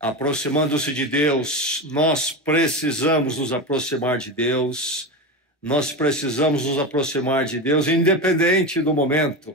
Aproximando-se de Deus, nós precisamos nos aproximar de Deus, nós precisamos nos aproximar de Deus, independente do momento,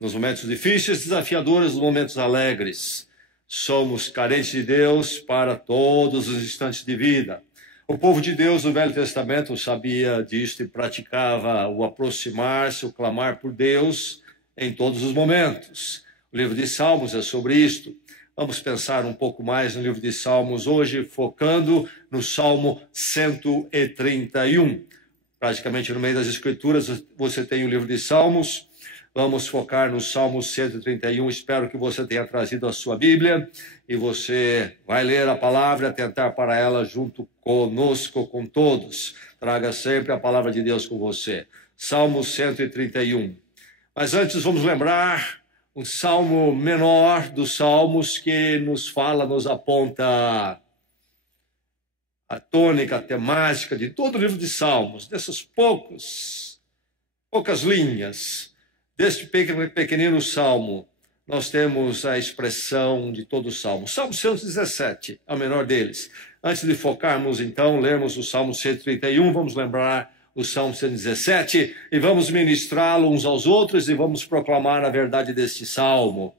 nos momentos difíceis, desafiadores, nos momentos alegres. Somos carentes de Deus para todos os instantes de vida. O povo de Deus no Velho Testamento sabia disto e praticava o aproximar-se, o clamar por Deus em todos os momentos. O livro de Salmos é sobre isto. Vamos pensar um pouco mais no livro de Salmos hoje, focando no Salmo 131. Praticamente no meio das Escrituras você tem o livro de Salmos. Vamos focar no Salmo 131. Espero que você tenha trazido a sua Bíblia e você vai ler a palavra, atentar para ela junto conosco, com todos. Traga sempre a palavra de Deus com você. Salmo 131. Mas antes vamos lembrar um salmo menor dos salmos que nos fala, nos aponta a tônica, a temática de todo o livro de Salmos, dessas poucas linhas, deste pequenino salmo, nós temos a expressão de todo o salmo. Salmo 117 é o menor deles. Antes de focarmos, então, lermos o Salmo 131, vamos lembrar o Salmo 117, e vamos ministrá-lo uns aos outros e vamos proclamar a verdade deste salmo.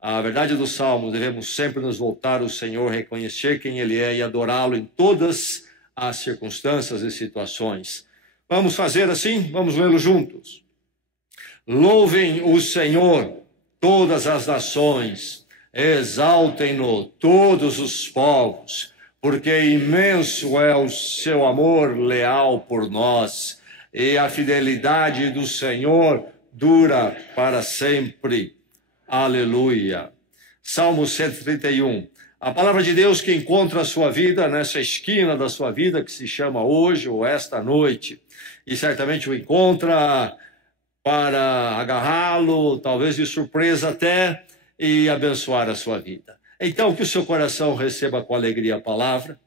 A verdade do salmo, devemos sempre nos voltar ao Senhor, reconhecer quem Ele é e adorá-lo em todas as circunstâncias e situações. Vamos fazer assim? Vamos lê-lo juntos. Louvem o Senhor, todas as nações, exaltem-no todos os povos, porque imenso é o seu amor leal por nós, e a fidelidade do Senhor dura para sempre. Aleluia. Salmo 131. A palavra de Deus que encontra a sua vida nessa esquina da sua vida, que se chama hoje ou esta noite, e certamente o encontra para agarrá-lo, talvez de surpresa até, e abençoar a sua vida. Então, que o seu coração receba com alegria a palavra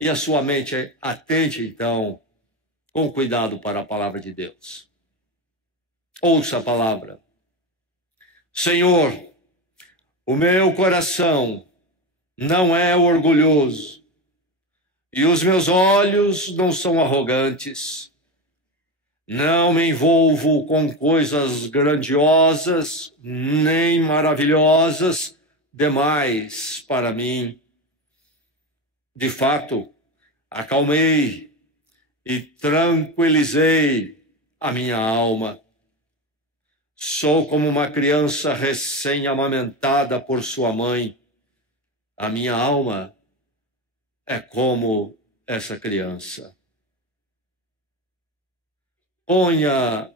e a sua mente atente, então, com cuidado para a palavra de Deus. Ouça a palavra. Senhor, o meu coração não é orgulhoso e os meus olhos não são arrogantes. Não me envolvo com coisas grandiosas nem maravilhosas demais para mim. De fato, acalmei e tranquilizei a minha alma. Sou como uma criança recém-amamentada por sua mãe. A minha alma é como essa criança. Ponha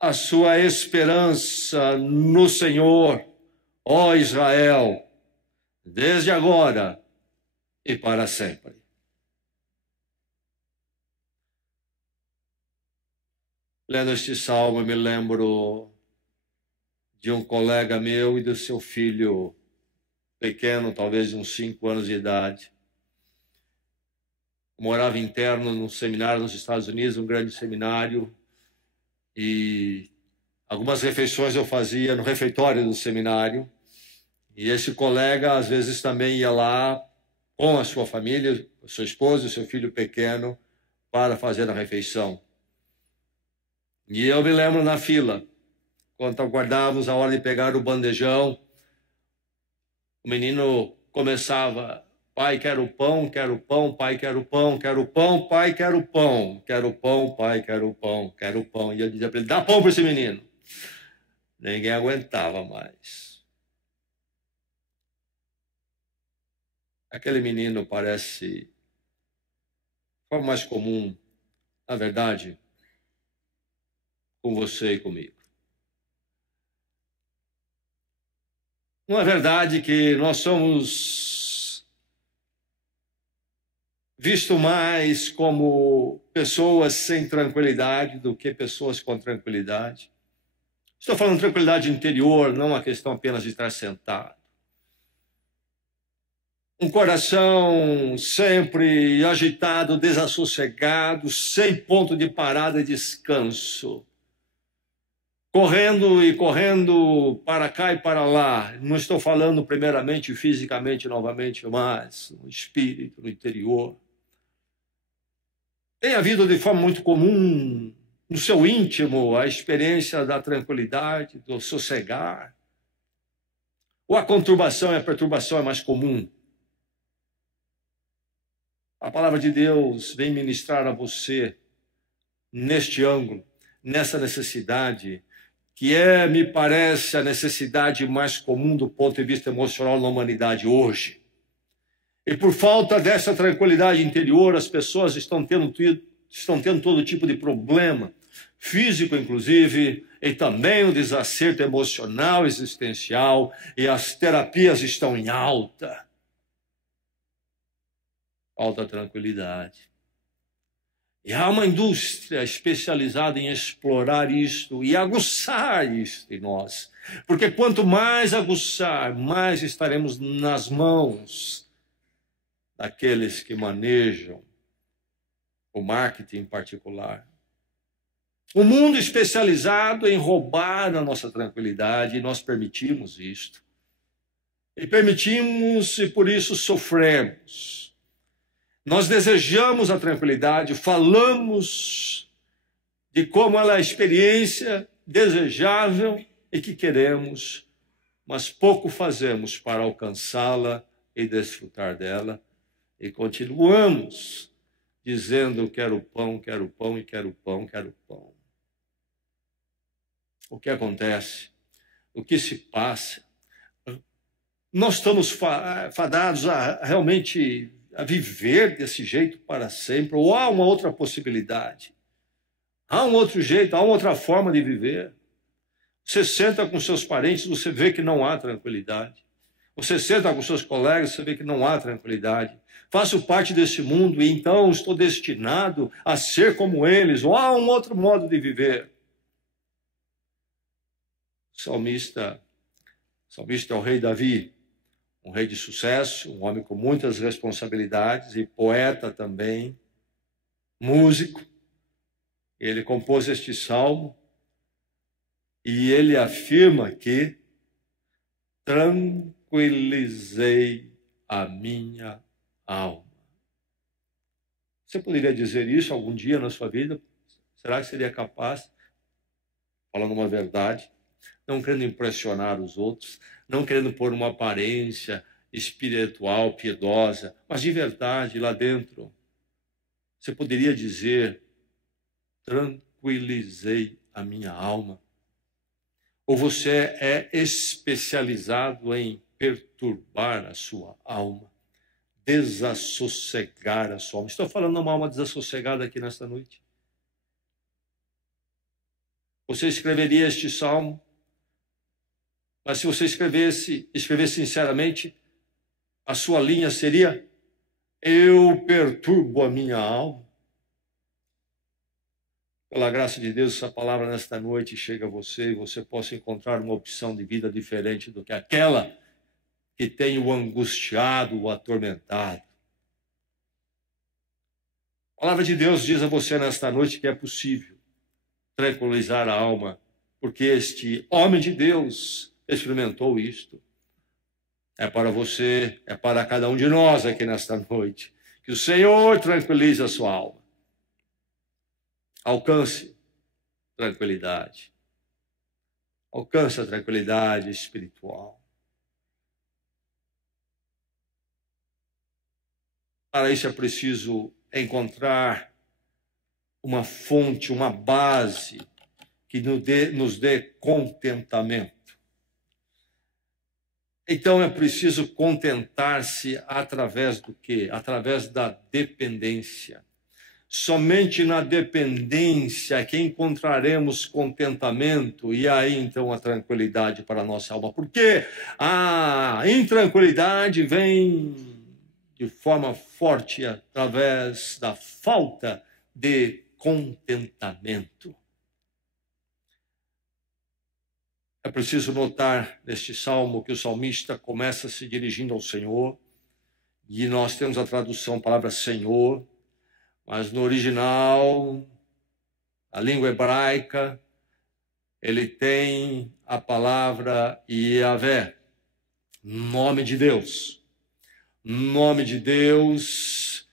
a sua esperança no Senhor, ó Israel, desde agora e para sempre. Lendo este salmo, eu me lembro de um colega meu e do seu filho pequeno, talvez de uns 5 anos de idade. Morava interno num seminário nos Estados Unidos, um grande seminário, e algumas refeições eu fazia no refeitório do seminário. E esse colega, às vezes, também ia lá com a sua família, a sua esposa e o seu filho pequeno, para fazer a refeição. E eu me lembro na fila, quando aguardávamos a hora de pegar o bandejão, o menino começava: pai, quero pão, pai, quero pão, pai, quero pão, pai, quero pão. E eu dizia para ele: dá pão para esse menino. Ninguém aguentava mais. Aquele menino parece, de forma mais comum, na verdade, com você e comigo. Não é verdade que nós somos vistos mais como pessoas sem tranquilidade do que pessoas com tranquilidade? Estou falando de tranquilidade interior, não uma questão apenas de estar sentado. Um coração sempre agitado, desassossegado, sem ponto de parada e descanso. correndo e correndo para cá e para lá. Não estou falando primeiramente fisicamente novamente, mas no espírito, no interior. Tem havido de forma muito comum no seu íntimo a experiência da tranquilidade, do sossegar? Ou a conturbação e a perturbação é mais comum? A palavra de Deus vem ministrar a você neste ângulo, nessa necessidade, que é, me parece, a necessidade mais comum do ponto de vista emocional na humanidade hoje. E por falta dessa tranquilidade interior, as pessoas estão tendo todo tipo de problema, físico inclusive, e também o desacerto emocional, existencial, e as terapias estão em alta. Falta tranquilidade. E há uma indústria especializada em explorar isto e aguçar isto em nós. Porque quanto mais aguçar, mais estaremos nas mãos daqueles que manejam o marketing em particular. Um mundo especializado em roubar a nossa tranquilidade, e nós permitimos isto. E permitimos e por isso sofremos. Nós desejamos a tranquilidade, falamos de como ela é a experiência desejável e que queremos, mas pouco fazemos para alcançá-la e desfrutar dela. E continuamos dizendo: quero pão e quero pão, quero pão. O que acontece? O que se passa? Nós estamos fadados a realmente a viver desse jeito para sempre? Ou há uma outra possibilidade? Há um outro jeito, há uma outra forma de viver? Você senta com seus parentes, você vê que não há tranquilidade. Você senta com seus colegas, você vê que não há tranquilidade. Faço parte desse mundo e então estou destinado a ser como eles. Ou há um outro modo de viver? O salmista é o rei Davi, um rei de sucesso, um homem com muitas responsabilidades e poeta também, músico. Ele compôs este salmo e ele afirma que tranquilizei a minha alma. Você poderia dizer isso algum dia na sua vida? Será que seria capaz? Falando uma verdade, não querendo impressionar os outros, não querendo pôr uma aparência espiritual, piedosa, mas de verdade, lá dentro, você poderia dizer: tranquilizei a minha alma? Ou você é especializado em perturbar a sua alma, desassossegar a sua alma? Estou falando de uma alma desassossegada aqui nesta noite. Você escreveria este salmo, mas se você escrevesse sinceramente, a sua linha seria: eu perturbo a minha alma. Pela graça de Deus, essa palavra nesta noite chega a você e você possa encontrar uma opção de vida diferente do que aquela que tem o angustiado, o atormentado. A palavra de Deus diz a você nesta noite que é possível tranquilizar a alma, porque este homem de Deus experimentou isto. É para você, é para cada um de nós aqui nesta noite. Que o Senhor tranquilize a sua alma. Alcance tranquilidade. Alcance a tranquilidade espiritual. Para isso é preciso encontrar uma fonte, uma base que nos dê contentamento. Então é preciso contentar-se através do quê? Através da dependência. Somente na dependência que encontraremos contentamento e aí então a tranquilidade para a nossa alma. Porque a intranquilidade vem de forma forte através da falta de contentamento. É preciso notar neste salmo que o salmista começa se dirigindo ao Senhor, e nós temos a tradução, a palavra Senhor, mas no original, a língua hebraica, ele tem a palavra Yahvé, nome de Deus. Nome de Deus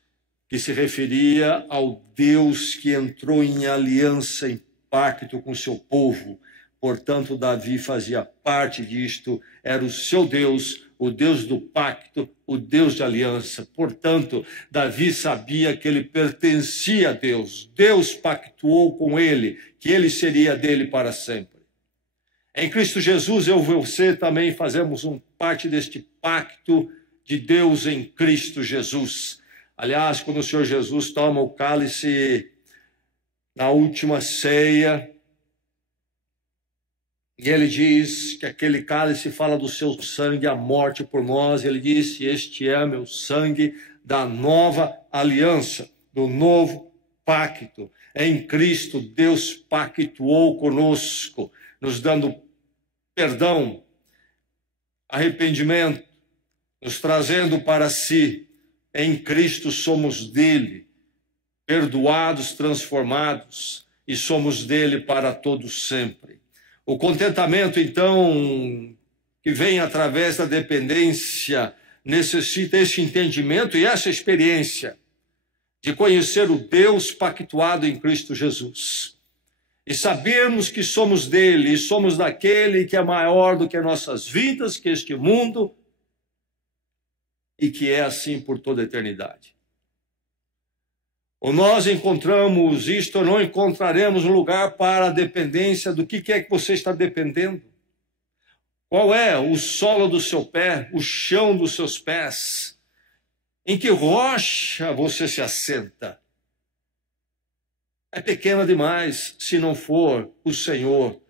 que se referia ao Deus que entrou em aliança, em pacto com o seu povo. Portanto, Davi fazia parte disto, era o seu Deus, o Deus do pacto, o Deus de aliança. Portanto, Davi sabia que ele pertencia a Deus. Deus pactuou com ele, que ele seria dele para sempre. Em Cristo Jesus, eu e você também fazemos parte deste pacto de Deus em Cristo Jesus. Aliás, quando o Senhor Jesus toma o cálice na última ceia, e ele diz que aquele cálice fala do seu sangue, a morte por nós. Ele disse: este é meu sangue da nova aliança, do novo pacto. Em Cristo, Deus pactuou conosco, nos dando perdão, arrependimento, nos trazendo para si. Em Cristo somos dele, perdoados, transformados, e somos dele para todo sempre. O contentamento, então, que vem através da dependência, necessita esse entendimento e essa experiência de conhecer o Deus pactuado em Cristo Jesus. E sabermos que somos dele, e somos daquele que é maior do que nossas vidas, que este mundo, e que é assim por toda a eternidade. Ou nós encontramos isto, ou não encontraremos um lugar para a dependência do que é que você está dependendo. Qual é o solo do seu pé, o chão dos seus pés? Em que rocha você se assenta? É pequena demais se não for o Senhor.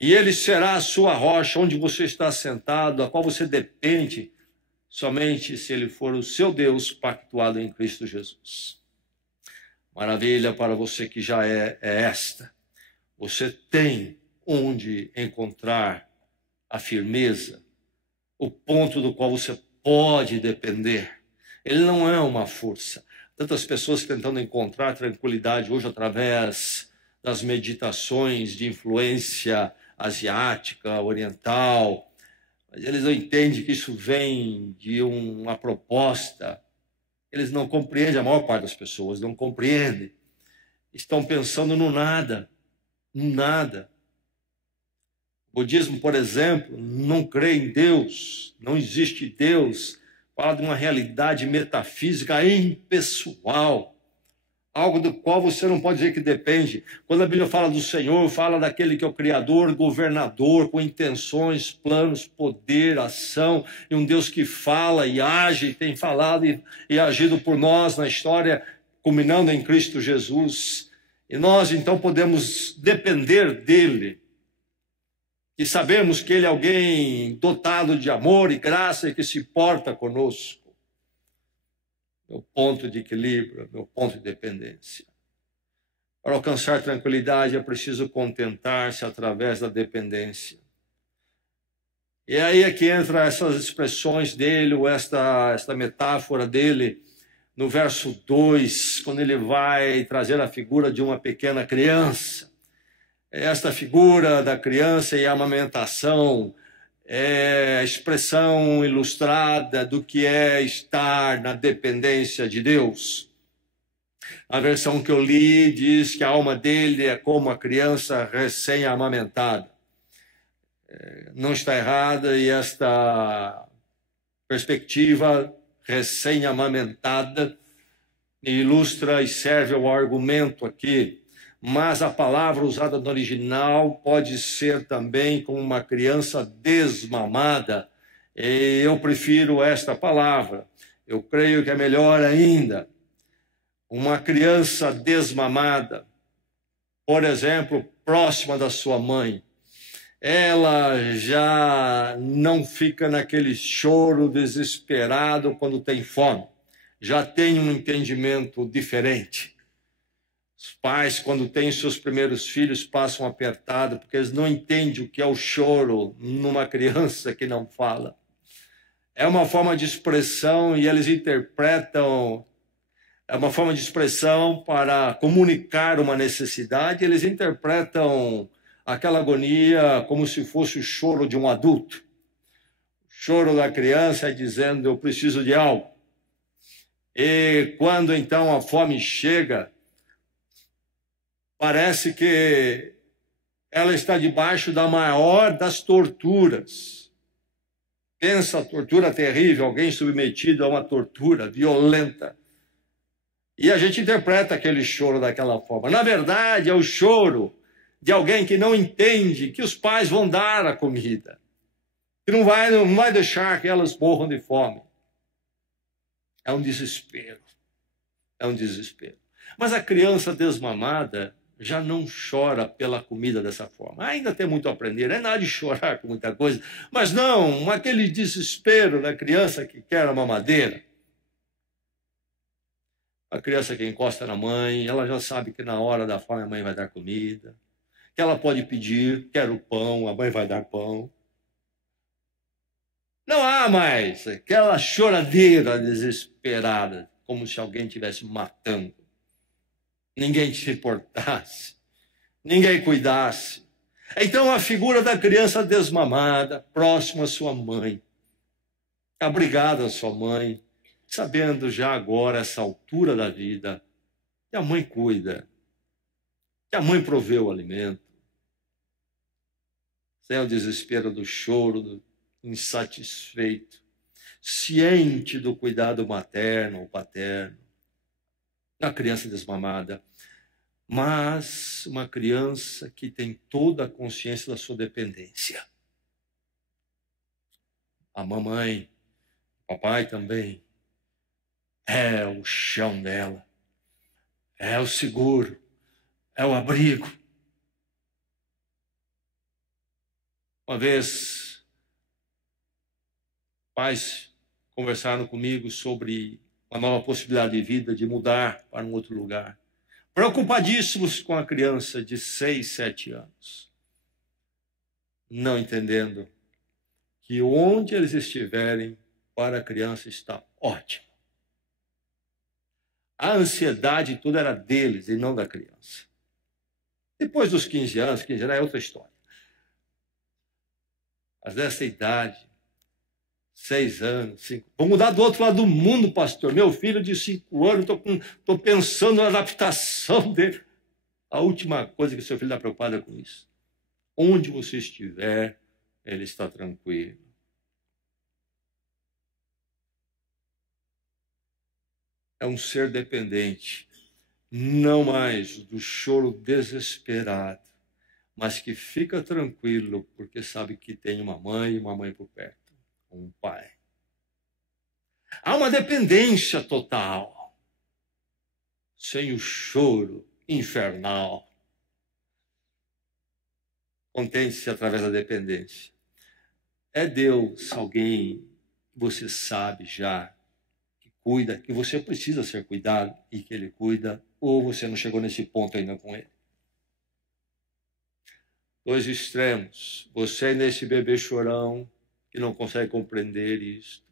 E ele será a sua rocha, onde você está assentado, a qual você depende, somente se ele for o seu Deus pactuado em Cristo Jesus. Maravilha para você que já é esta. Você tem onde encontrar a firmeza, o ponto do qual você pode depender. Ele não é uma força. Tantas pessoas tentando encontrar tranquilidade hoje através das meditações de influência asiática, oriental, mas eles não entendem que isso vem de uma proposta. Eles não compreendem, a maior parte das pessoas não compreende. Estão pensando no nada, no nada. O budismo, por exemplo, não crê em Deus, não existe Deus. Fala de uma realidade metafísica impessoal, algo do qual você não pode dizer que depende. Quando a Bíblia fala do Senhor, fala daquele que é o Criador, governador, com intenções, planos, poder, ação, e um Deus que fala e age, tem falado e agido por nós na história, culminando em Cristo Jesus. E nós, então, podemos depender dele, e sabemos que ele é alguém dotado de amor e graça e que se porta conosco. Meu ponto de equilíbrio, meu ponto de dependência. Para alcançar tranquilidade é preciso contentar-se através da dependência. E aí é que entra essas expressões dele, ou esta metáfora dele, no verso 2, quando ele vai trazer a figura de uma pequena criança. Esta figura da criança e a amamentação é a expressão ilustrada do que é estar na dependência de Deus. A versão que eu li diz que a alma dele é como a criança recém-amamentada. Não está errada, e esta perspectiva recém-amamentada ilustra e serve ao argumento aqui. Mas a palavra usada no original pode ser também como uma criança desmamada. E eu prefiro esta palavra. Eu creio que é melhor ainda. Uma criança desmamada, por exemplo, próxima da sua mãe, ela já não fica naquele choro desesperado quando tem fome. Já tem um entendimento diferente. Os pais, quando têm seus primeiros filhos, passam apertado, porque eles não entendem o que é o choro numa criança que não fala. É uma forma de expressão e eles interpretam, é uma forma de expressão para comunicar uma necessidade, eles interpretam aquela agonia como se fosse o choro de um adulto. O choro da criança é dizendo, eu preciso de algo. E quando então a fome chega, parece que ela está debaixo da maior das torturas. Pensa a tortura terrível, alguém submetido a uma tortura violenta. E a gente interpreta aquele choro daquela forma. Na verdade, é o choro de alguém que não entende que os pais vão dar a comida, que não vai deixar que elas morram de fome. É um desespero. É um desespero. Mas a criança desmamada já não chora pela comida dessa forma. Ainda tem muito a aprender, é nada de chorar por muita coisa, mas não, aquele desespero da criança que quer a mamadeira. A criança que encosta na mãe, ela já sabe que na hora da fome a mãe vai dar comida, que ela pode pedir, quero pão, a mãe vai dar pão. Não há mais aquela choradeira desesperada, como se alguém estivesse matando. Ninguém se importasse, ninguém cuidasse. Então a figura da criança desmamada, próxima à sua mãe, abrigada à sua mãe, sabendo já agora, essa altura da vida, que a mãe cuida, que a mãe provê o alimento, sem o desespero do choro, do insatisfeito, ciente do cuidado materno ou paterno, da criança desmamada, mas uma criança que tem toda a consciência da sua dependência. A mamãe, o papai também, é o chão dela, é o seguro, é o abrigo. Uma vez, pais conversaram comigo sobre uma nova possibilidade de vida, de mudar para um outro lugar. Preocupadíssimos com a criança de 6, 7 anos. Não entendendo que onde eles estiverem, para a criança está ótimo. A ansiedade toda era deles e não da criança. Depois dos 15 anos é outra história. Mas nessa idade, 6 anos, 5. Vou mudar do outro lado do mundo, pastor. Meu filho de 5 anos, estou pensando na adaptação dele. A última coisa que seu filho está preocupado é com isso. Onde você estiver, ele está tranquilo. É um ser dependente, não mais do choro desesperado, mas que fica tranquilo porque sabe que tem uma mãe por perto. Um pai. Há uma dependência total, sem o choro infernal. Contente-se através da dependência. É Deus alguém que você sabe já, que cuida, que você precisa ser cuidado e que Ele cuida, ou você não chegou nesse ponto ainda com Ele? Dois extremos. Você nesse bebê chorão, que não consegue compreender isso.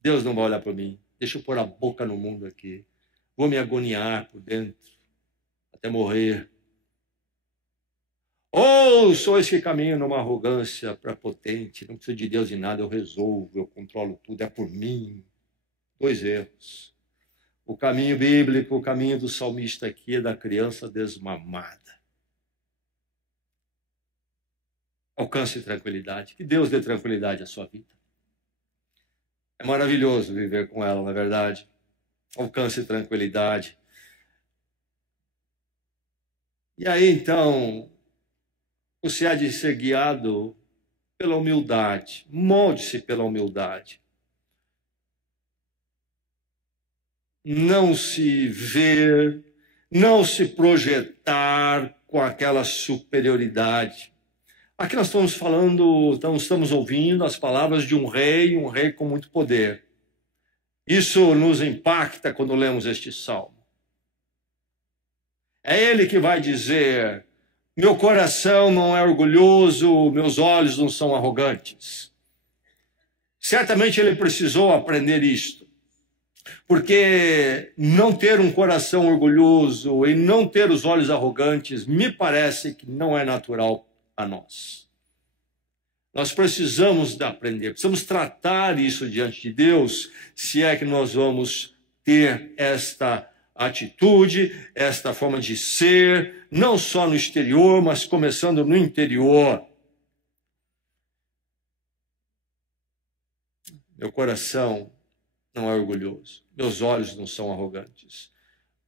Deus não vai olhar para mim. Deixa eu pôr a boca no mundo aqui. Vou me agoniar por dentro até morrer. Ou sou esse que caminha numa arrogância prepotente, não preciso de Deus em nada, eu resolvo, eu controlo tudo, é por mim. 2 erros. O caminho bíblico, o caminho do salmista aqui é da criança desmamada. Alcance tranquilidade. Que Deus dê tranquilidade à sua vida. É maravilhoso viver com ela, na verdade. Alcance tranquilidade. E aí, então, você há de ser guiado pela humildade. Molde-se pela humildade. Não se ver, não se projetar com aquela superioridade. Aqui nós estamos falando, estamos ouvindo as palavras de um rei com muito poder. Isso nos impacta quando lemos este salmo. É ele que vai dizer: meu coração não é orgulhoso, meus olhos não são arrogantes. Certamente ele precisou aprender isto. Porque não ter um coração orgulhoso e não ter os olhos arrogantes, me parece que não é natural a nós. Nós precisamos aprender, precisamos tratar isso diante de Deus, se é que nós vamos ter esta atitude, esta forma de ser, não só no exterior, mas começando no interior. Meu coração não é orgulhoso, meus olhos não são arrogantes,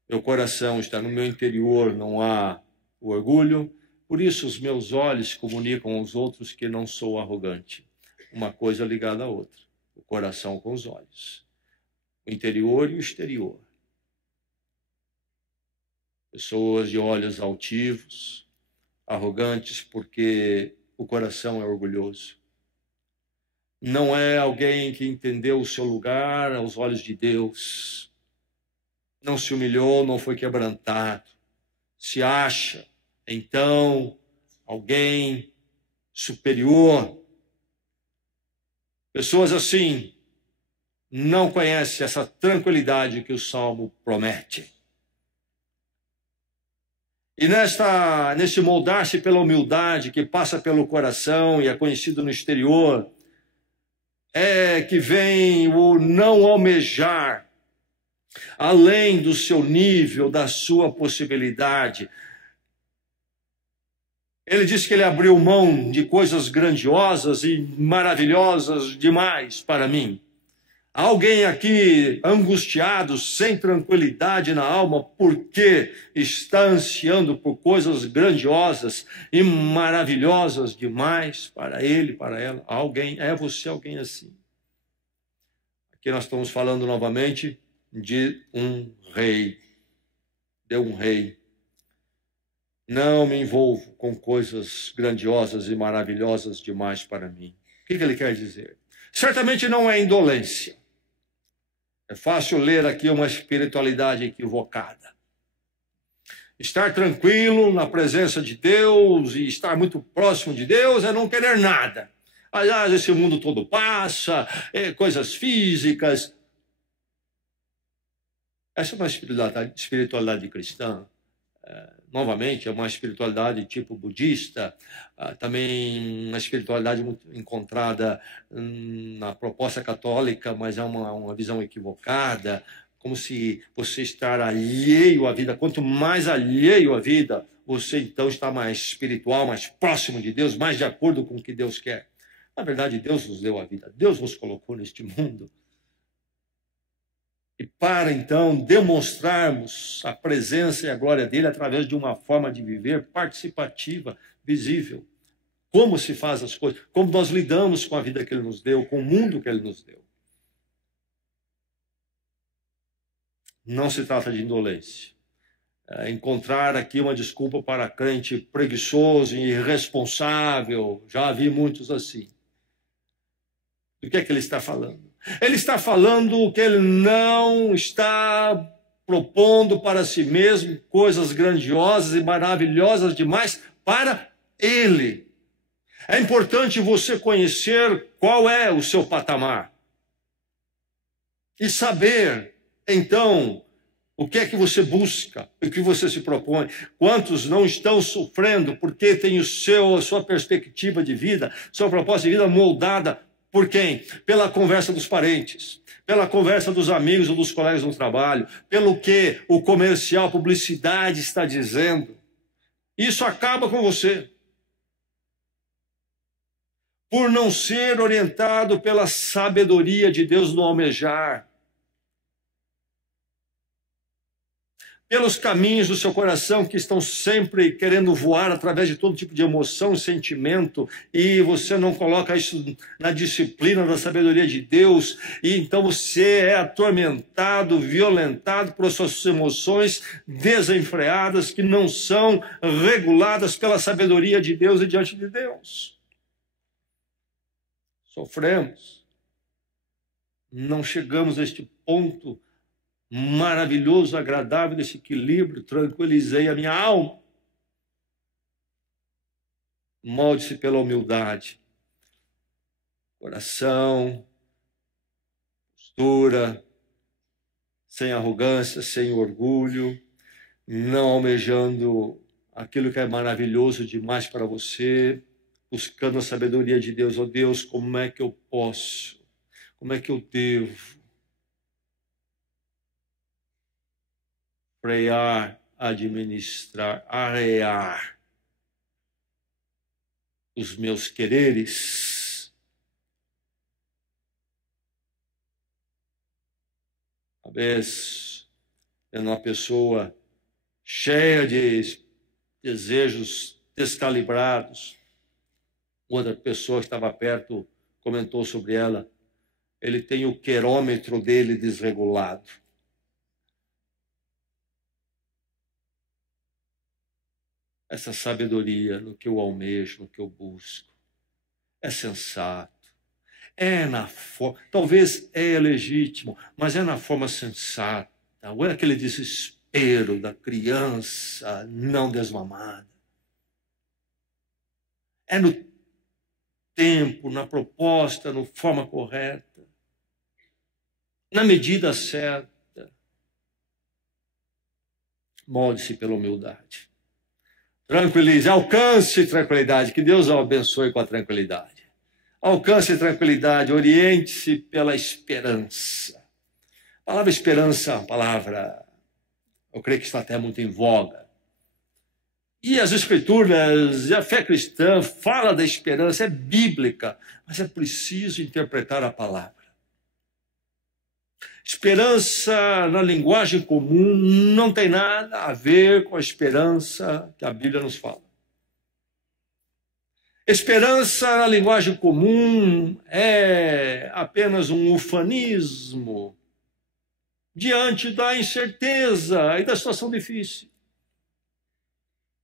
meu coração está no meu interior, não há o orgulho. Por isso, os meus olhos comunicam aos outros que não sou arrogante. Uma coisa ligada à outra. O coração com os olhos. O interior e o exterior. Pessoas de olhos altivos, arrogantes, porque o coração é orgulhoso. Não é alguém que entendeu o seu lugar aos olhos de Deus. Não se humilhou, não foi quebrantado. Se acha então, alguém superior. Pessoas assim não conhecem essa tranquilidade que o Salmo promete. E nesse moldar-se pela humildade que passa pelo coração e é conhecido no exterior, é que vem o não almejar além do seu nível, da sua possibilidade. Ele disse que ele abriu mão de coisas grandiosas e maravilhosas demais para mim. Alguém aqui angustiado, sem tranquilidade na alma, porque está ansiando por coisas grandiosas e maravilhosas demais para ele, para ela. Alguém, é você alguém assim. Aqui nós estamos falando novamente de um rei. De um rei. Não me envolvo com coisas grandiosas e maravilhosas demais para mim. O que ele quer dizer? Certamente não é indolência. É fácil ler aqui uma espiritualidade equivocada. Estar tranquilo na presença de Deus e estar muito próximo de Deus é não querer nada. Aliás, esse mundo todo passa, coisas físicas. Essa é uma espiritualidade cristã. Novamente, é uma espiritualidade tipo budista, também uma espiritualidade muito encontrada na proposta católica, mas é uma visão equivocada, como se você estar alheio à vida. Quanto mais alheio à vida, você então está mais espiritual, mais próximo de Deus, mais de acordo com o que Deus quer. Na verdade, Deus nos deu a vida, Deus nos colocou neste mundo. E para, então, demonstrarmos a presença e a glória dele através de uma forma de viver participativa, visível. Como se faz as coisas, como nós lidamos com a vida que ele nos deu, com o mundo que ele nos deu. Não se trata de indolência. Encontrar aqui uma desculpa para crente preguiçoso e irresponsável, já vi muitos assim. Do que é que ele está falando? Ele está falando que ele não está propondo para si mesmo coisas grandiosas e maravilhosas demais para ele. É importante você conhecer qual é o seu patamar e saber, então, o que é que você busca, o que você se propõe. Quantos não estão sofrendo porque tem a sua perspectiva de vida, sua proposta de vida moldada por quem? Pela conversa dos parentes, pela conversa dos amigos ou dos colegas no trabalho, pelo que o comercial, a publicidade está dizendo. Isso acaba com você. Por não ser orientado pela sabedoria de Deus no almejar. Pelos caminhos do seu coração que estão sempre querendo voar através de todo tipo de emoção, sentimento, e você não coloca isso na disciplina da sabedoria de Deus, e então você é atormentado, violentado por suas emoções desenfreadas que não são reguladas pela sabedoria de Deus e diante de Deus. Sofremos. Não chegamos a este ponto maravilhoso, agradável, desse equilíbrio, tranquilizei a minha alma. Molde-se pela humildade. Coração, postura, sem arrogância, sem orgulho, não almejando aquilo que é maravilhoso demais para você, buscando a sabedoria de Deus. Oh Deus, como é que eu posso? Como é que eu devo frear, administrar, arrear os meus quereres? Talvez sendo uma pessoa cheia de desejos descalibrados. Outra pessoa que estava perto comentou sobre ela. Ele tem o querômetro dele desregulado. Essa sabedoria no que eu almejo, no que eu busco, é sensato. É na forma, talvez é legítimo, mas é na forma sensata. Ou é aquele desespero da criança não desmamada. É no tempo, na proposta, na forma correta, na medida certa. Molde-se pela humildade. Tranquilize, alcance tranquilidade. Que Deus o abençoe com a tranquilidade. Alcance tranquilidade, oriente-se pela esperança. A palavra esperança é uma palavra, eu creio que está até muito em voga. E as Escrituras, e a fé cristã fala da esperança, é bíblica, mas é preciso interpretar a palavra. Esperança na linguagem comum não tem nada a ver com a esperança que a Bíblia nos fala. Esperança na linguagem comum é apenas um ufanismo diante da incerteza e da situação difícil.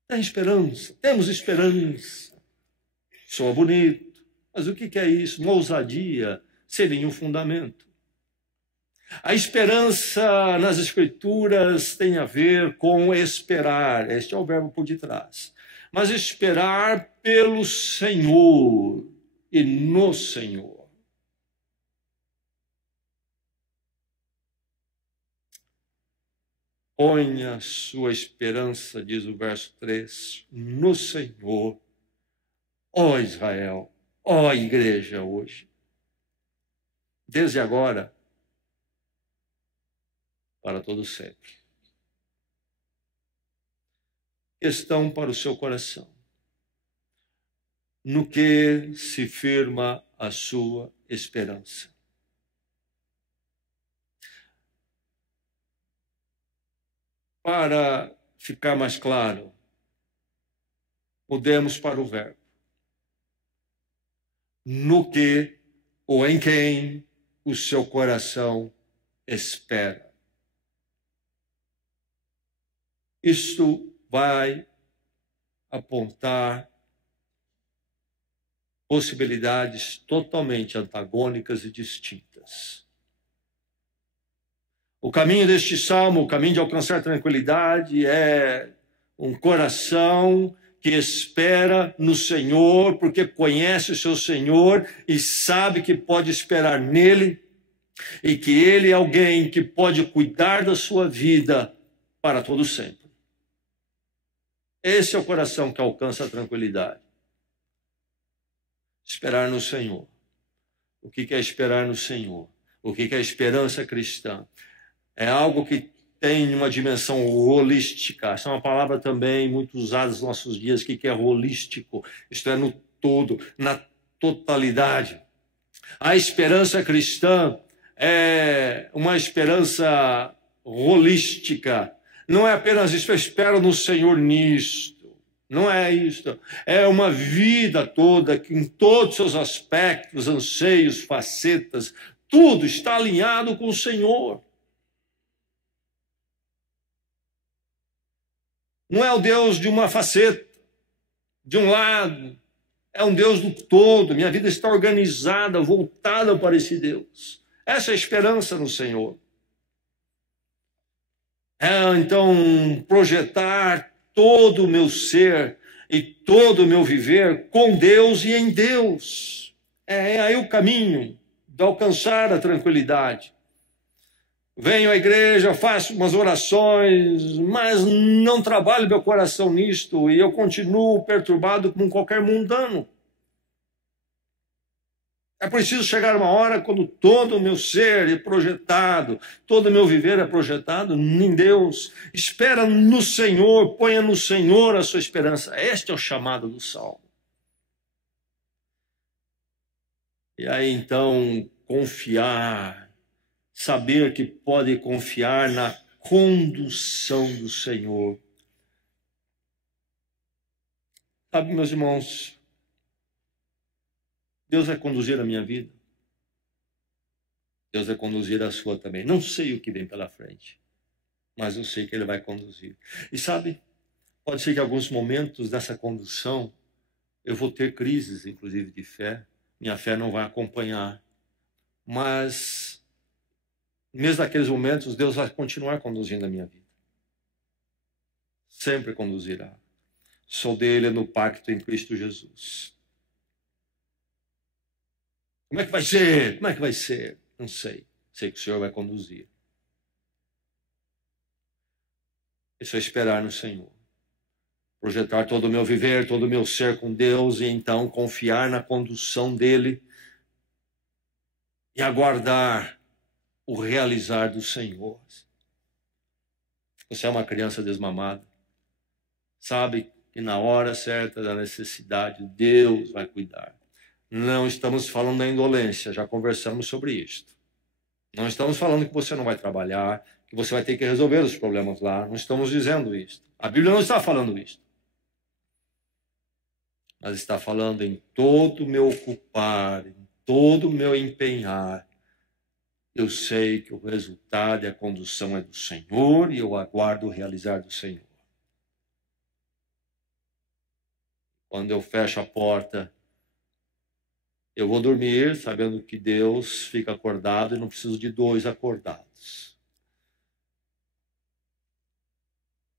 Tem esperança, temos esperança. Soa bonito, mas o que é isso? Uma ousadia sem nenhum fundamento. A esperança nas Escrituras tem a ver com esperar. Este é o verbo por detrás. Mas esperar pelo Senhor e no Senhor. Ponha sua esperança, diz o verso 3, no Senhor, ó Israel, ó igreja hoje. Desde agora, para todo sempre. Questão para o seu coração. No que se firma a sua esperança? Para ficar mais claro, mudemos para o verbo. No que ou em quem o seu coração espera. Isto vai apontar possibilidades totalmente antagônicas e distintas. O caminho deste salmo, o caminho de alcançar tranquilidade, é um coração que espera no Senhor, porque conhece o seu Senhor e sabe que pode esperar nele, e que ele é alguém que pode cuidar da sua vida para todo sempre. Esse é o coração que alcança a tranquilidade. Esperar no Senhor. O que é esperar no Senhor? O que é esperança cristã? É algo que tem uma dimensão holística. Essa é uma palavra também muito usada nos nossos dias. O que é holístico? Isto é, no todo, na totalidade. A esperança cristã é uma esperança holística. Não é apenas isso, eu espero no Senhor nisto. Não é isso. É uma vida toda, que em todos os seus aspectos, anseios, facetas, tudo está alinhado com o Senhor. Não é o Deus de uma faceta, de um lado. É um Deus do todo. Minha vida está organizada, voltada para esse Deus. Essa é a esperança no Senhor. Então, projetar todo o meu ser e todo o meu viver com Deus e em Deus. É aí o caminho de alcançar a tranquilidade. venho à igreja, faço umas orações, mas não trabalho meu coração nisto e eu continuo perturbado como qualquer mundano. É preciso chegar uma hora quando todo o meu ser é projetado, todo o meu viver é projetado em Deus. Espera no Senhor, ponha no Senhor a sua esperança. Este é o chamado do Salmo. E aí então, confiar, saber que pode confiar na condução do Senhor. Sabe, meus irmãos, Deus vai conduzir a minha vida. Deus vai conduzir a sua também. Não sei o que vem pela frente, mas eu sei que Ele vai conduzir. E sabe, pode ser que em alguns momentos dessa condução eu vou ter crises, inclusive de fé. Minha fé não vai acompanhar. Mas, mesmo naqueles momentos, Deus vai continuar conduzindo a minha vida. Sempre conduzirá. Sou dele no pacto em Cristo Jesus. Como é que vai ser? Como é que vai ser? Não sei. Sei que o Senhor vai conduzir. É só esperar no Senhor. Projetar todo o meu viver, todo o meu ser com Deus e então confiar na condução dele e aguardar o realizar do Senhor. Você é uma criança desmamada. Sabe que na hora certa da necessidade, Deus vai cuidar. Não estamos falando da indolência, já conversamos sobre isso. Não estamos falando que você não vai trabalhar, que você vai ter que resolver os problemas lá. Não estamos dizendo isso. A Bíblia não está falando isso. Mas está falando em todo o meu ocupar, em todo o meu empenhar. Eu sei que o resultado e a condução é do Senhor e eu aguardo o realizar do Senhor. Quando eu fecho a porta, eu vou dormir sabendo que Deus fica acordado e não preciso de dois acordados.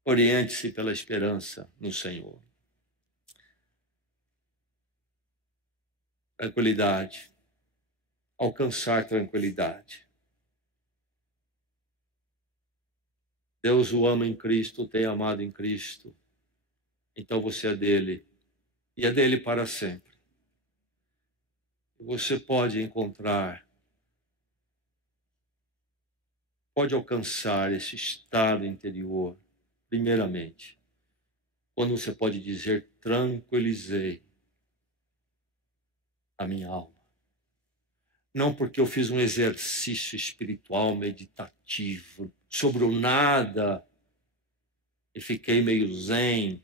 Oriente-se pela esperança no Senhor. Tranquilidade. Alcançar tranquilidade. Deus o ama em Cristo, o tem amado em Cristo. Então você é dele. E é dele para sempre. Você pode encontrar, pode alcançar esse estado interior, primeiramente, quando você pode dizer, tranquilizei a minha alma. Não porque eu fiz um exercício espiritual meditativo sobre o nada e fiquei meio zen.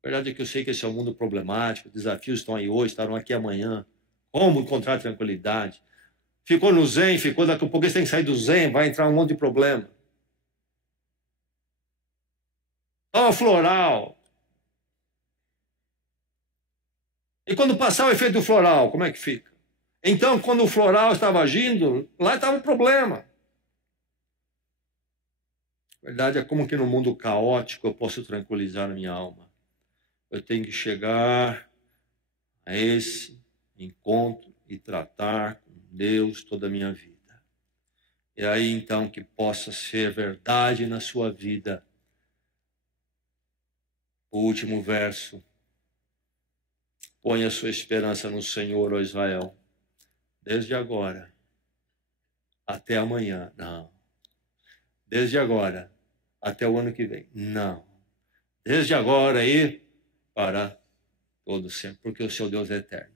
A verdade é que eu sei que esse é um mundo problemático, desafios estão aí hoje, estarão aqui amanhã. Como encontrar tranquilidade? Ficou no zen, ficou, daqui a pouco você tem que sair do zen, vai entrar um monte de problema. Toma floral. E quando passar o efeito do floral, como é que fica? Então, quando o floral estava agindo, lá estava o problema. A verdade é como que no mundo caótico eu posso tranquilizar a minha alma. Eu tenho que chegar a esse encontro e tratar com Deus toda a minha vida. E aí então que possa ser verdade na sua vida. O último verso. Ponha a sua esperança no Senhor, ó Israel. Desde agora até amanhã. Não. Desde agora até o ano que vem. Não. Desde agora e para todo sempre. Porque o seu Deus é eterno.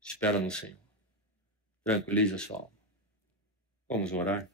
Espera no Senhor. Tranquilize a sua alma. Vamos orar.